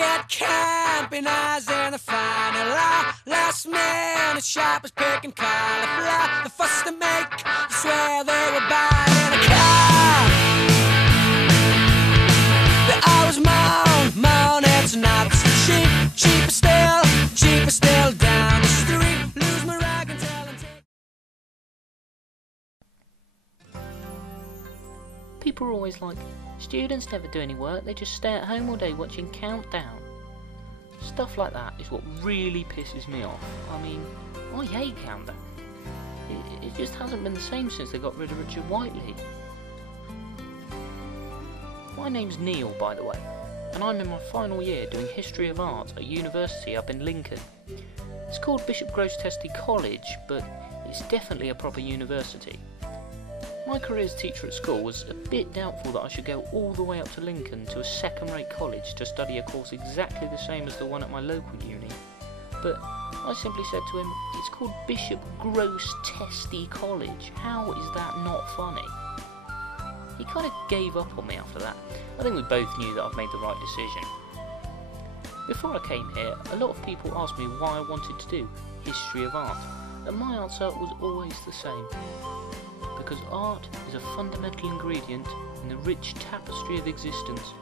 get camping eyes in the final hour. Last minute shoppers picking cauliflower. The fuss to make, I swear they were buying a car. They always moan, it's not so cheap. Cheaper still down the street. Lose my rag and tell them People are always like, students never do any work, they just stay at home all day watching Countdown. Stuff like that is what really pisses me off. I mean, I hate Countdown. It just hasn't been the same since they got rid of Richard Whiteley. My name's Neil, by the way, and I'm in my final year doing History of Art at university up in Lincoln. It's called Bishop Grosseteste College, but it's definitely a proper university. My career as teacher at school was a bit doubtful that I should go all the way up to Lincoln to a second-rate college to study a course exactly the same as the one at my local uni. But I simply said to him, it's called Bishop Grosseteste College. How is that not funny? He kind of gave up on me after that. I think we both knew that I've made the right decision. Before I came here, a lot of people asked me why I wanted to do History of Art, and my answer was always the same. Because art is a fundamental ingredient in the rich tapestry of existence,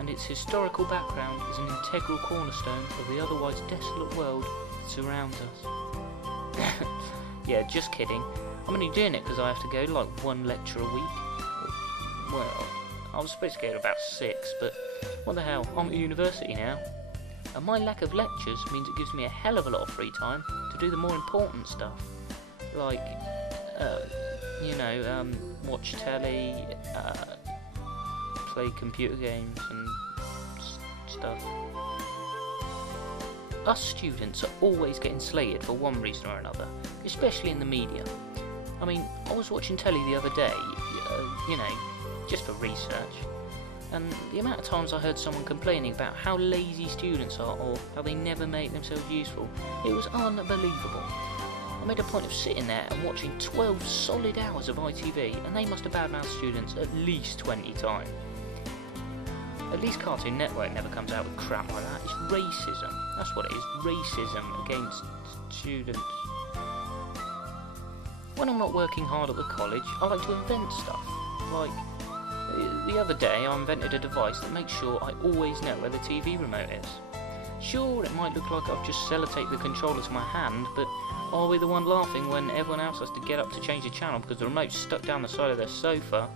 and its historical background is an integral cornerstone of the otherwise desolate world that surrounds us. Yeah, just kidding. I'm only doing it because I have to go to like one lecture a week. Well, I was supposed to go to about 6, but what the hell, I'm at university now. And my lack of lectures means it gives me a hell of a lot of free time to do the more important stuff. Like, watch telly, play computer games and stuff. Us students are always getting slated for one reason or another, especially in the media. I mean, I was watching telly the other day, just for research, and the amount of times I heard someone complaining about how lazy students are or how they never make themselves useful, it was unbelievable. I made a point of sitting there and watching 12 solid hours of ITV, and they must have badmouthed students at least 20 times. At least Cartoon Network never comes out with crap like that. It's racism. That's what it is, racism against students. When I'm not working hard at the college, I like to invent stuff. Like, the other day I invented a device that makes sure I always know where the TV remote is. Sure, it might look like I've just sellotaped the controller to my hand, but I'll be the one laughing when everyone else has to get up to change the channel because the remote's stuck down the side of their sofa.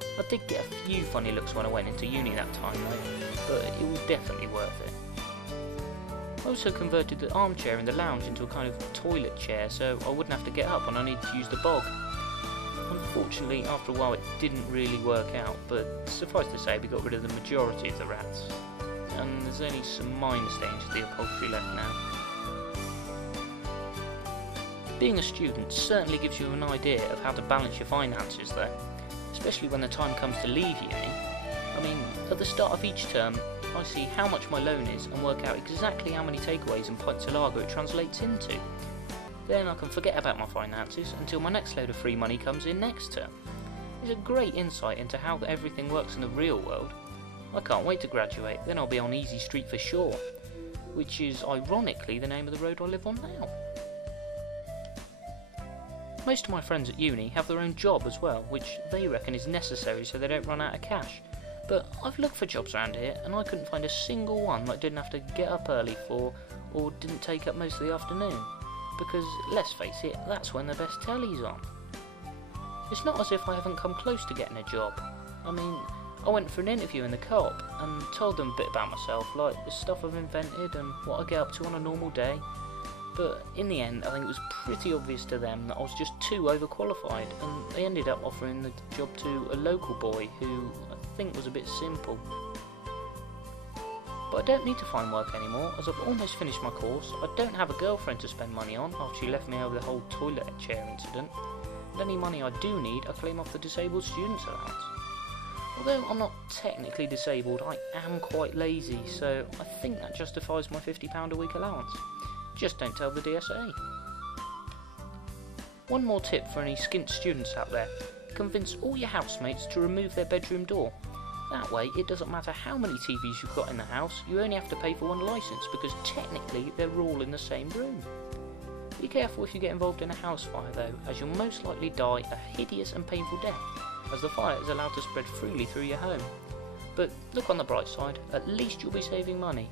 I did get a few funny looks when I went into uni that time though, but it was definitely worth it. I also converted the armchair in the lounge into a kind of toilet chair so I wouldn't have to get up when I needed to use the bog. Unfortunately, after a while it didn't really work out, but suffice to say we got rid of the majority of the rats, and there's only some minor stains of the upholstery left now. Being a student certainly gives you an idea of how to balance your finances though, especially when the time comes to leave uni. I mean, at the start of each term, I see how much my loan is and work out exactly how many takeaways and pints of lager it translates into. Then I can forget about my finances until my next load of free money comes in next term. It's a great insight into how everything works in the real world. I can't wait to graduate, then I'll be on Easy Street for sure, which is ironically the name of the road I live on now. Most of my friends at uni have their own job as well, which they reckon is necessary so they don't run out of cash. But I've looked for jobs around here and I couldn't find a single one that I didn't have to get up early for or didn't take up most of the afternoon. Because, let's face it, that's when the best telly's on. It's not as if I haven't come close to getting a job. I mean, I went for an interview in the co-op and told them a bit about myself, like the stuff I've invented and what I get up to on a normal day. But in the end, I think it was pretty obvious to them that I was just too overqualified, and they ended up offering the job to a local boy who I think was a bit simple. But I don't need to find work anymore, as I've almost finished my course. I don't have a girlfriend to spend money on after she left me over the whole toilet chair incident, and any money I do need I claim off the disabled students allowance. Although I'm not technically disabled, I am quite lazy, so I think that justifies my £50 a week allowance. Just don't tell the DSA. One more tip for any skint students out there: convince all your housemates to remove their bedroom door. That way, it doesn't matter how many TVs you've got in the house, you only have to pay for one licence because technically they're all in the same room. Be careful if you get involved in a house fire though, as you'll most likely die a hideous and painful death, as the fire is allowed to spread freely through your home. But look on the bright side, at least you'll be saving money.